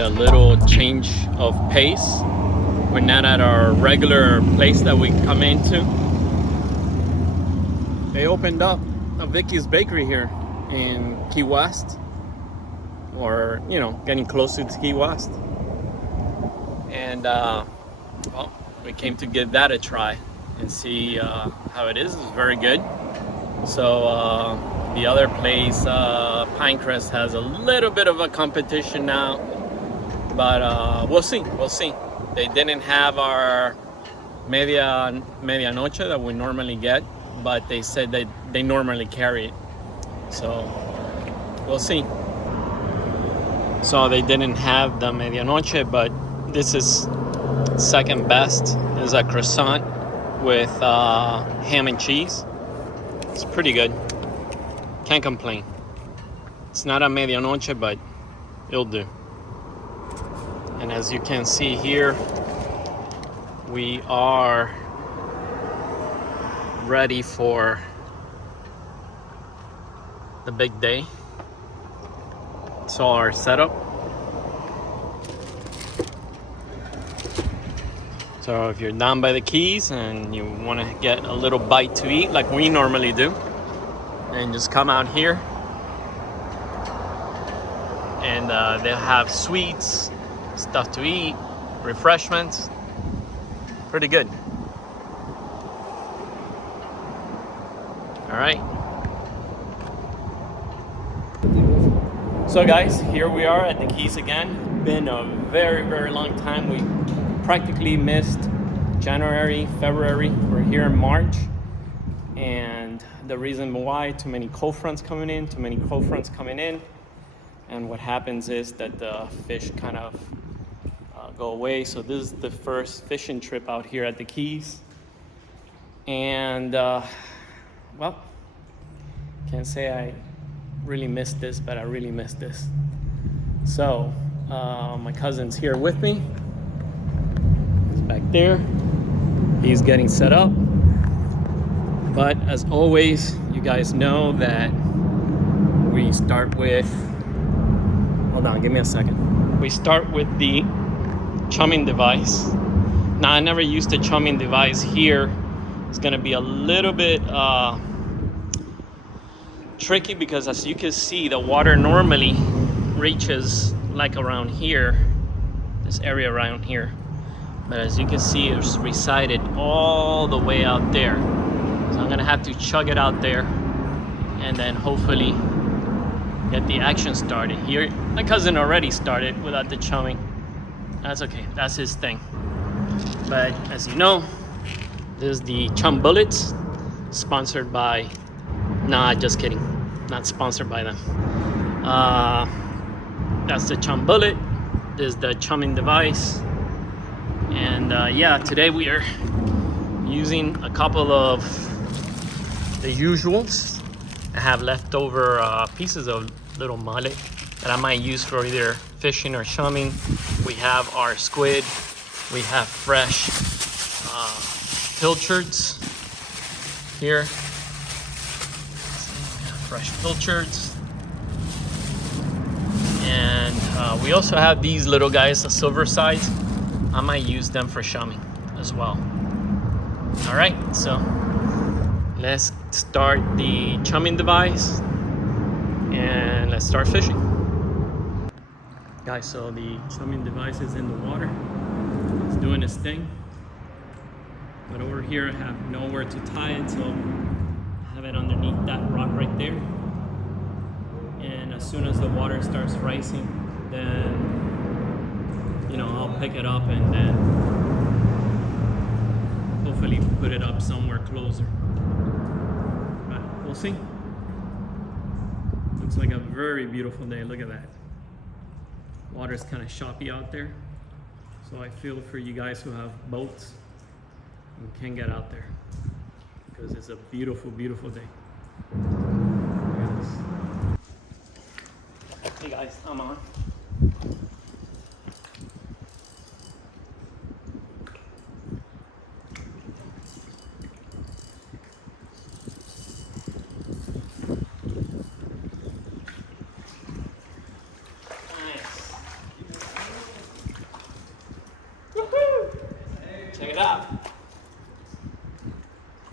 a little change of pace. We're not at our regular place that we come into. They opened up a Vicky's Bakery here in Key West, or getting closer to Key West. And well, we came to give that a try and see how it is. It's very good. So the other place, Pinecrest, has a little bit of a competition now, but we'll see. They didn't have our medianoche that we normally get, but they said that they normally carry it, so we'll see. So they didn't have the medianoche, but this is second best. Is a croissant with ham and cheese. It's pretty good. Can't complain. It's not a medianoche, but it'll do. And as you can see here, we are ready for the big day. So our setup. So if you're down by the Keys and you want to get a little bite to eat like we normally do, then just come out here. And they'll have sweets, stuff to eat, refreshments. Pretty good. All right. So guys, here we are at the Keys again. Been a very, very long time. We practically missed January, February. We're here in March. And the reason why, too many cold fronts coming in. And what happens is that the fish kind of go away. So this is the first fishing trip out here at the Keys. And well, can't say I really missed this, but I really missed this. So my cousin's here with me. He's back there. He's getting set up. But as always, you guys know that we start with, hold on, give me a second. We start with the chumming device. Now, I never used the chumming device here. It's gonna be a little bit tricky because, as you can see, the water normally reaches like around here, this area around here. But as you can see, it's resided all the way out there. So I'm gonna have to chug it out there and then hopefully get the action started. Here, my cousin already started without the chumming. That's okay, that's his thing. But as you know, this is the Chum Bullets, sponsored by, nah, just kidding, not sponsored by them. That's the Chum Bullet. This is the chumming device. And yeah, today we are using a couple of the usuals. I have leftover pieces of little mullet that I might use for either fishing or chumming. We have our squid. We have fresh pilchards here. Fresh pilchards. And we also have these little guys, the silver size. I might use them for chumming as well. All right, so let's start the chumming device and let's start fishing. Guys, so the chumming device is in the water. It's doing its thing. But over here I have nowhere to tie it, so I have it underneath that rock right there. And as soon as the water starts rising, then I'll pick it up and then hopefully put it up somewhere closer. But we'll see. Looks like a very beautiful day. Look at that. Water's kind of choppy out there. So I feel for you guys who have boats and can't get out there, because it's a beautiful, beautiful day. Look at this. Hey guys, I'm on.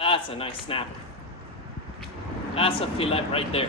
That's a nice snapper. That's a fillet right there.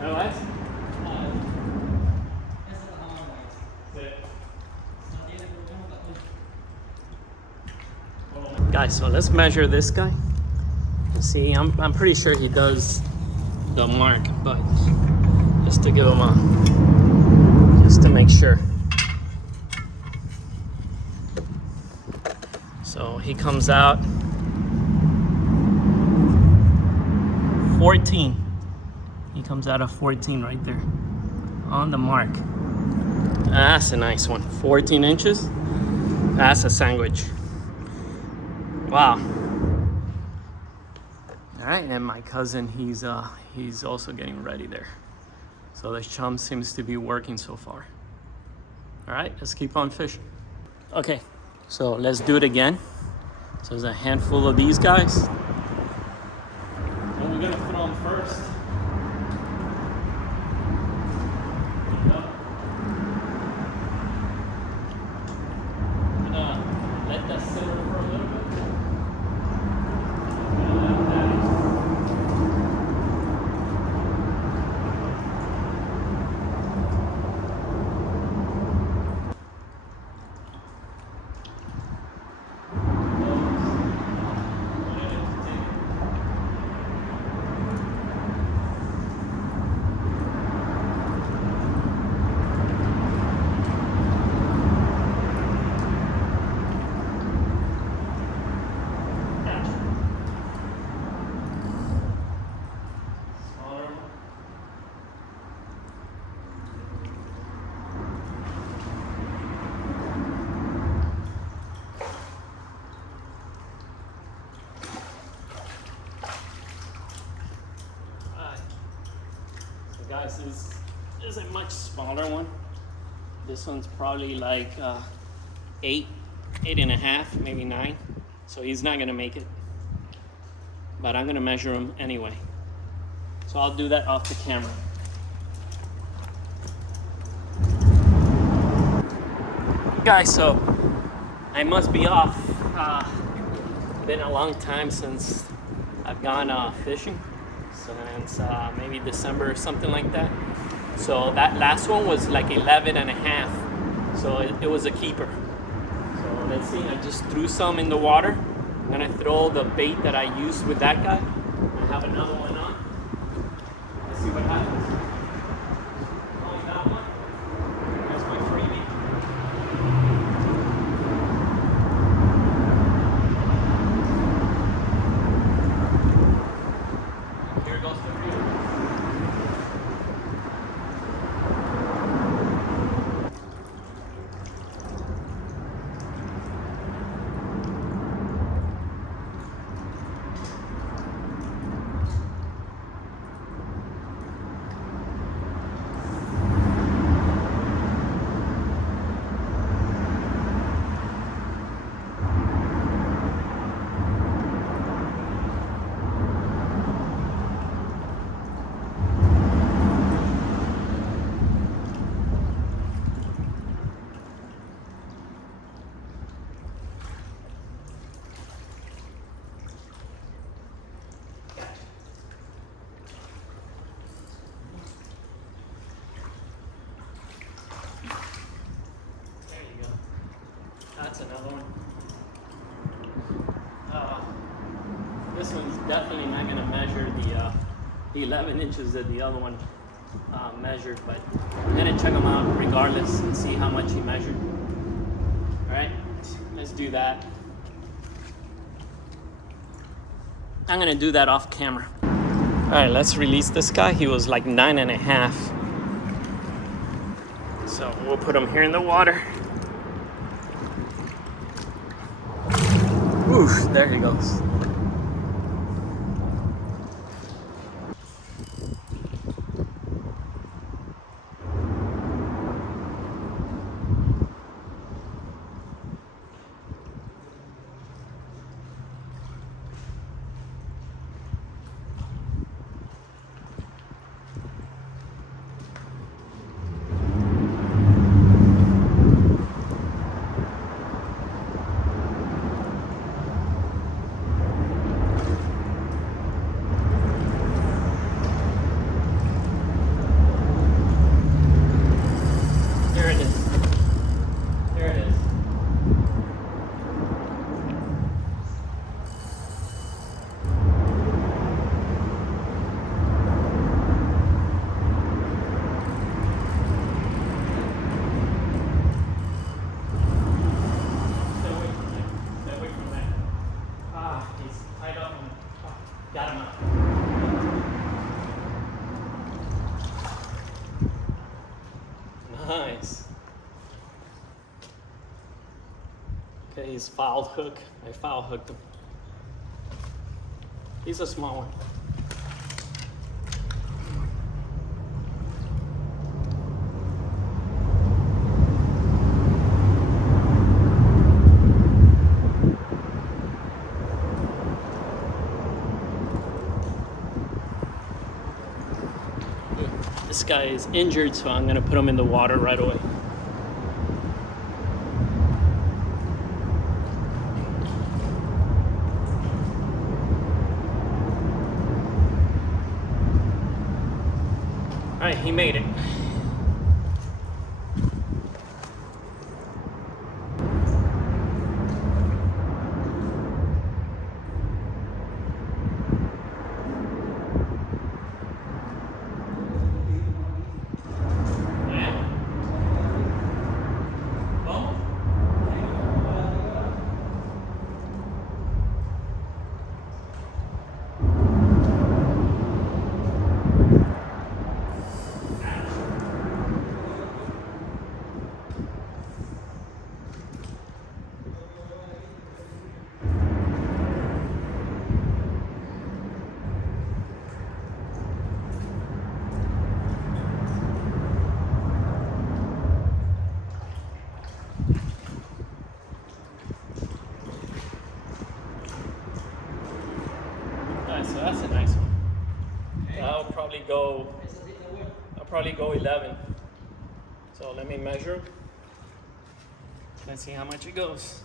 No lights? Guys, so let's measure this guy. See, I'm pretty sure he does the mark, but just to give him just to make sure. So he comes out 14. He comes out of 14 right there on the mark. That's a nice one. 14 inches. That's a sandwich. Wow. All right, and my cousin, he's also getting ready there. So the chum seems to be working so far. All right, let's keep on fishing. Okay, so let's do it again. So there's a handful of these guys. And we're gonna throw them first. I'm gonna let that simmer for a little bit. Guys, this is a much smaller one. This one's probably like 8.5, maybe 9. So he's not gonna make it. But I'm gonna measure him anyway. So I'll do that off the camera. Guys, so I must be off. Been a long time since I've gone fishing. Since maybe December or something like that. So that last one was like 11.5. So it was a keeper. So let's see, I just threw some in the water. I'm gonna throw the bait that I used with that guy. I have another one on. Let's see what happens. Only that one. There's my freebie. Here goes the freebie. That's another one. This one's definitely not going to measure the 11 inches that the other one measured, but I'm going to check them out regardless and see how much he measured. All right, let's do that. I'm going to do that off camera. All right, let's release this guy. He was like 9.5. So we'll put him here in the water. Oof, there he goes. nice. Okay, he's foul hook. I foul hooked him. He's a small one. This guy is injured, so I'm gonna put him in the water right away. All right, he made it. So that's a nice one. I'll probably go 11. So let me measure. Let's see how much it goes.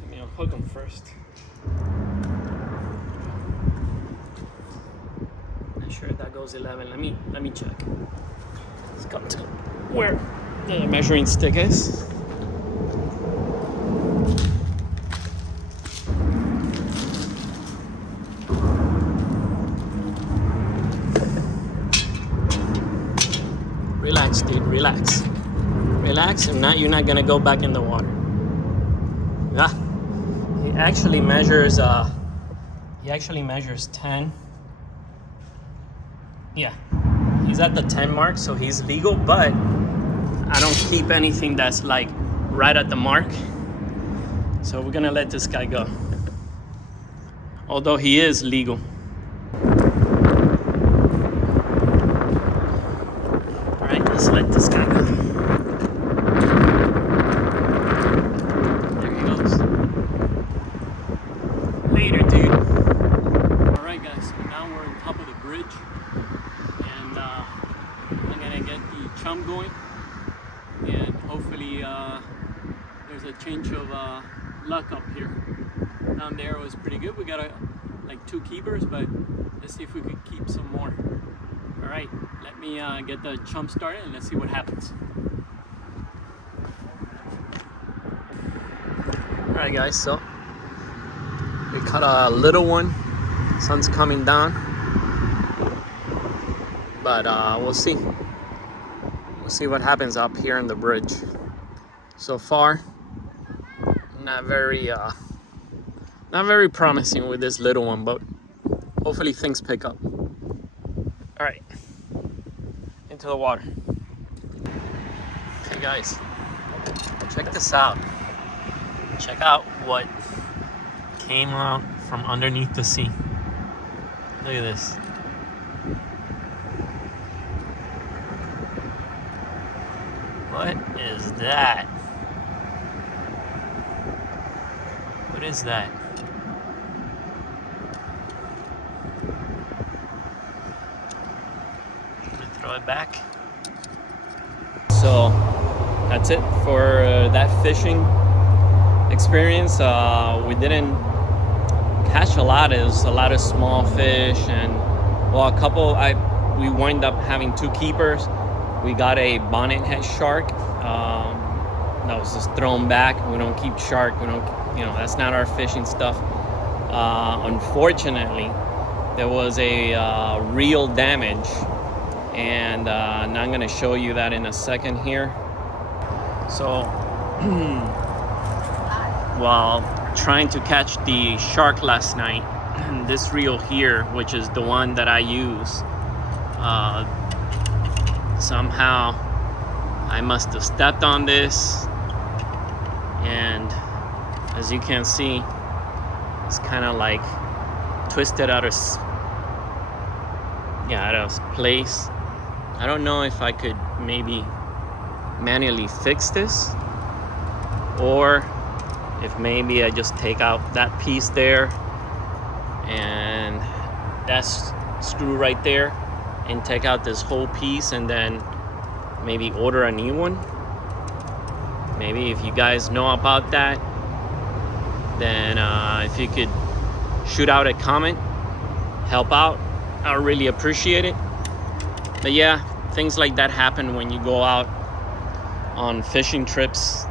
Let me unhook them first. Not sure if that goes 11. Let me check. Let's come to where the measuring stick is. Relax, dude, relax. Relax, and now you're not gonna go back in the water. Yeah. He actually measures 10. Yeah. He's at the 10 mark, so he's legal, but I don't keep anything that's like right at the mark. So we're gonna let this guy go. Although he is legal. All right, let's let this guy go. There he goes. Later, dude. All right, guys, so now we're on top of the bridge. And I'm gonna get the chum going, and hopefully there's a change of luck up here. Down there was pretty good. We got like 2 keepers, but let's see if we could keep some more. All right, let me get the chum started and let's see what happens. All right, guys, so we caught a little one. Sun's coming down. But we'll see. We'll see what happens up here on the bridge. So far, not very promising with this little one, but hopefully things pick up. All right, into the water. Okay, guys, check this out. Check out what came out from underneath the sea. Look at this. What is that? What is that? I'm gonna throw it back. So that's it for that fishing experience. We didn't catch a lot. It was a lot of small fish, and well, we wind up having 2 keepers. We got a bonnet head shark that was just thrown back. We don't keep shark. We don't, that's not our fishing stuff. Unfortunately, there was a reel damage, and now I'm going to show you that in a second here. So, while trying to catch the shark last night. And this reel here, which is the one that I use, somehow I must have stepped on this, and as you can see, it's kind of like twisted out of place. I don't know if I could maybe manually fix this, or if maybe I just take out that piece there and that's screw right there, and take out this whole piece and then maybe order a new one. Maybe if you guys know about that, then if you could shoot out a comment, help out, I really appreciate it. But yeah, things like that happen when you go out on fishing trips.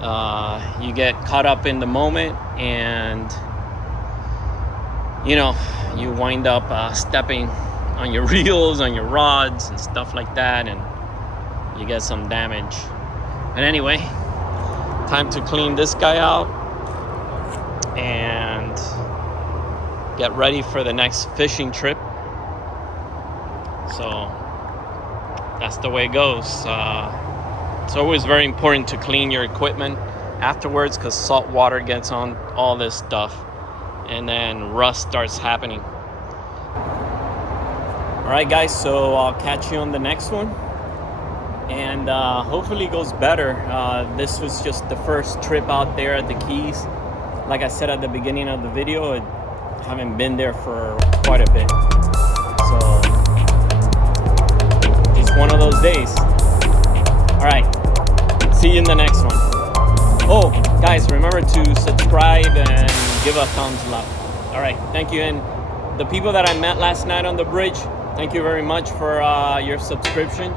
You get caught up in the moment, and you wind up stepping on your reels, on your rods and stuff like that, and you get some damage. But anyway, time to clean this guy out and get ready for the next fishing trip. So that's the way it goes. It's always very important to clean your equipment afterwards, because salt water gets on all this stuff and then rust starts happening. Alright guys, so I'll catch you on the next one, and hopefully it goes better. This was just the first trip out there at the Keys. Like I said at the beginning of the video, I haven't been there for quite a bit, so just one of those days. Alright, see you in the next one. Oh guys, remember to subscribe and give a thumbs up. Alright, thank you. And the people that I met last night on the bridge, thank you very much for your subscription.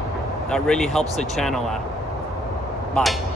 That really helps the channel out. Bye.